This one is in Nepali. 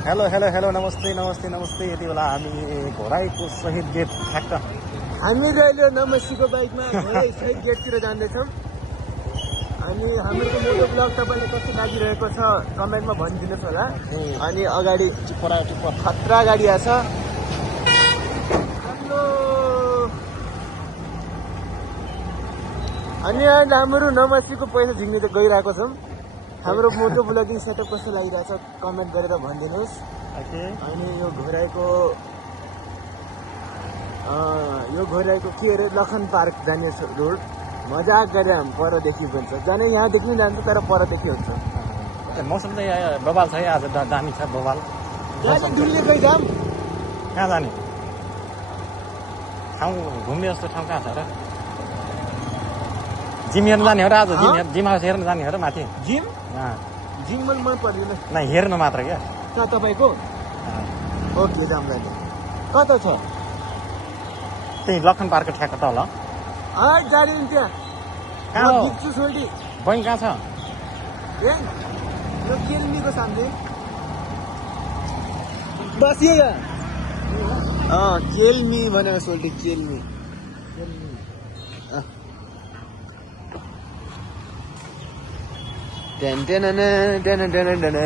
हेलो हेलो हेलो नमस्ते नमस्ते नमस्ते। यति बेला हामी घोराईको शहीद गेट ठ्याक्क हामी अहिले नमस्तेको बाइकमा घोराई शहीद गेटतिर जाँदैछौँ। अनि हाम्रो मोटो ब्लग तपाईँले कस्तो लागिरहेको छ कमेन्टमा भनिदिनुहोस् होला। अनि अगाडि खतरा गाडी आछ। अनि आज हाम्रो नमस्तेको पैसा झिक्ने त गइरहेको छौँ। हाम्रो मोटो ब्लगिङ सेटअप कस्तो लागिरहेछ कमेन्ट गरेर भनिदिनुहोस्। अनि यो घोराईको के अरे लखन पार्क जाने रोड मजाक गरे हामी परदेखि हुन्छ जाने यहाँदेखि पनि जान्छ तर परदेखि हुन्छ। मौसम चाहिँ बवाल छ आज दामी छ बवाल। डुल्ने खै जाम कहाँ जाने ठाउँ घुम्ने जस्तो ठाउँ कहाँ छ र? जिम हेर्न जाने हो र आज? जिम हाउस हेर्न जाने हो र माथि? जिम मन पर्दैन न हेर्न मात्र क्या। कहाँ तपाईँको? ओके जाम जाने। कता छ? त्यही लखन पार्कको ठ्याक्क तल। गाडी त्यहाँ कहाँ हो? सोल्टी बैङ्क कहाँ छ? यो केल्मीको सामने बसियो यहाँ। केल्मी भनेर सोल्टी केल्मी। Ten ten ten ten ten